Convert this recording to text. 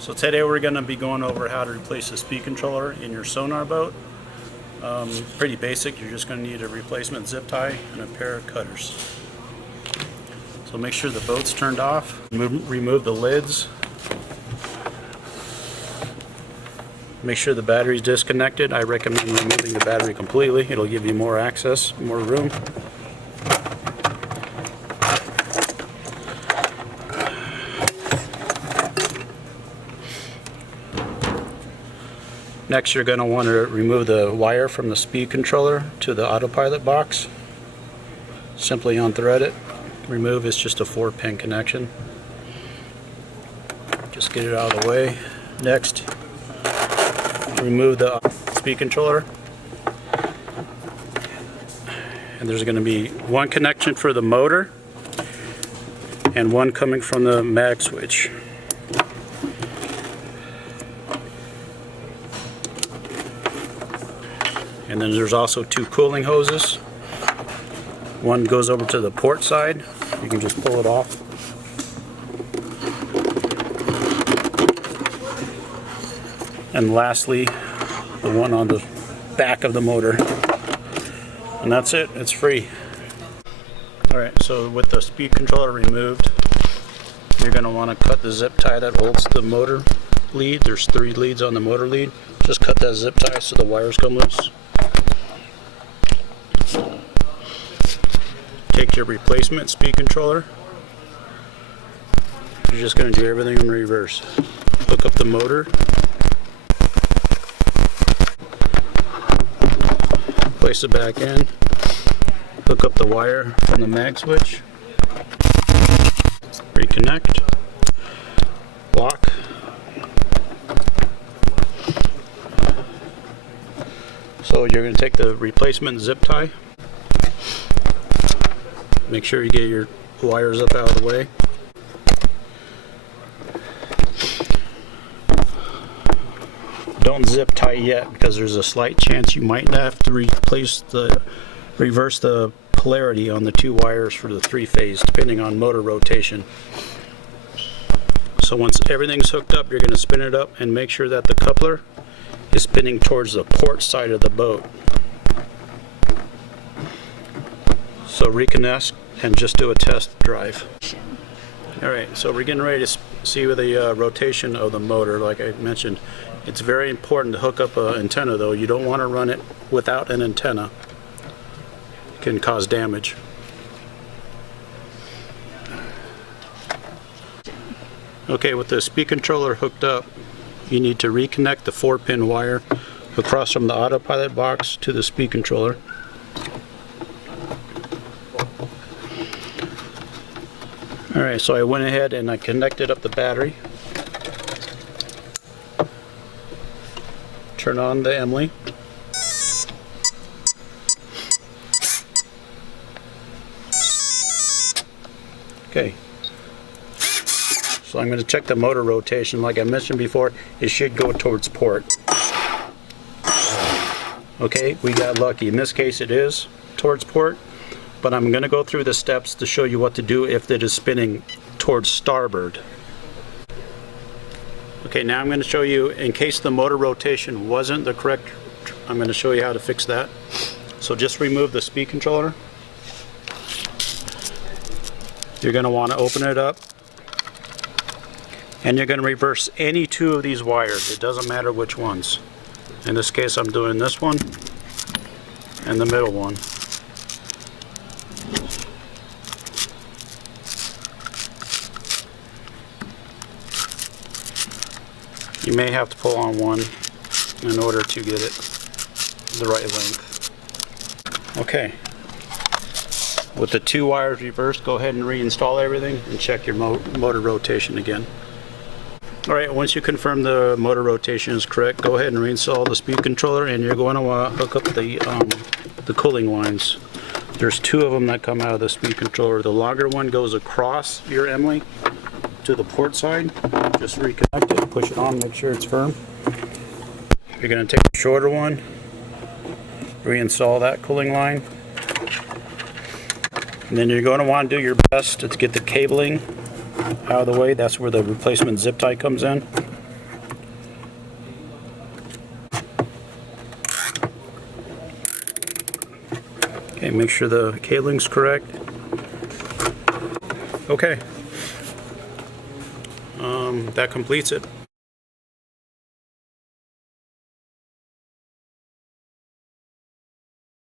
So today we're going to be going over how to replace a speed controller in your Sonar boat. Pretty basic. You're just going to need a replacement zip tie and a pair of cutters. So make sure the boat's turned off. Remove the lids. Make sure the battery's disconnected. I recommend removing the battery completely. It'll give you more access, more room. Next, you're going to want to remove the wire from the speed controller to the autopilot box. Simply unthread it. Remove is just a 4-pin connection. Just get it out of the way. Next, remove the speed controller. And there's going to be one connection for the motor and one coming from the mag switch. And then there's also two cooling hoses. One goes over to the port side. You can just pull it off. And lastly, the one on the back of the motor. And that's it, it's free. Alright, so with the speed controller removed, you're going to want to cut the zip tie that holds the motor lead. There's 3 leads on the motor lead. Just cut that zip tie so the wires come loose. Take your replacement speed controller. You're just going to do everything in reverse. Hook up the motor. Place it back in. Hook up the wire from the mag switch. Reconnect. Lock. So you're going to take the replacement zip tie. Make sure you get your wires up out of the way. Don't zip tie yet because there's a slight chance you might have to reverse the polarity on the 2 wires for the 3-phase depending on motor rotation. So once everything's hooked up, you're going to spin it up and make sure that the coupler is spinning towards the port side of the boat. So reconnect and just do a test drive. Alright, so we're getting ready to see with the rotation of the motor. Like I mentioned, it's very important to hook up an antenna though. You don't want to run it without an antenna. It can cause damage. Okay, with the speed controller hooked up, you need to reconnect the 4-pin wire across from the autopilot box to the speed controller. Alright, so I went ahead and I connected up the battery. Turn on the Emily. Okay. So I'm going to check the motor rotation. Like I mentioned before, it should go towards port. Okay, we got lucky. In this case it is towards port. But I'm going to go through the steps to show you what to do if it is spinning towards starboard. Okay, now I'm going to show you, in case the motor rotation wasn't the correct, I'm going to show you how to fix that. So just remove the speed controller. You're going to want to open it up. And you're going to reverse any 2 of these wires. It doesn't matter which ones. In this case I'm doing this one and the middle one. You may have to pull on one in order to get it the right length. Okay. With the 2 wires reversed, go ahead and reinstall everything and check your motor rotation again. Alright, once you confirm the motor rotation is correct, go ahead and reinstall the speed controller, and you're going to hook up the cooling lines. There's 2 of them that come out of the speed controller. The longer one goes across your Emily to the port side. Just reconnect it, push it on, make sure it's firm. You're going to take the shorter one, reinstall that cooling line, and then you're going to want to do your best to get the cabling out of the way. That's where the replacement zip tie comes in. Okay, make sure the cabling's correct. Okay. That completes it.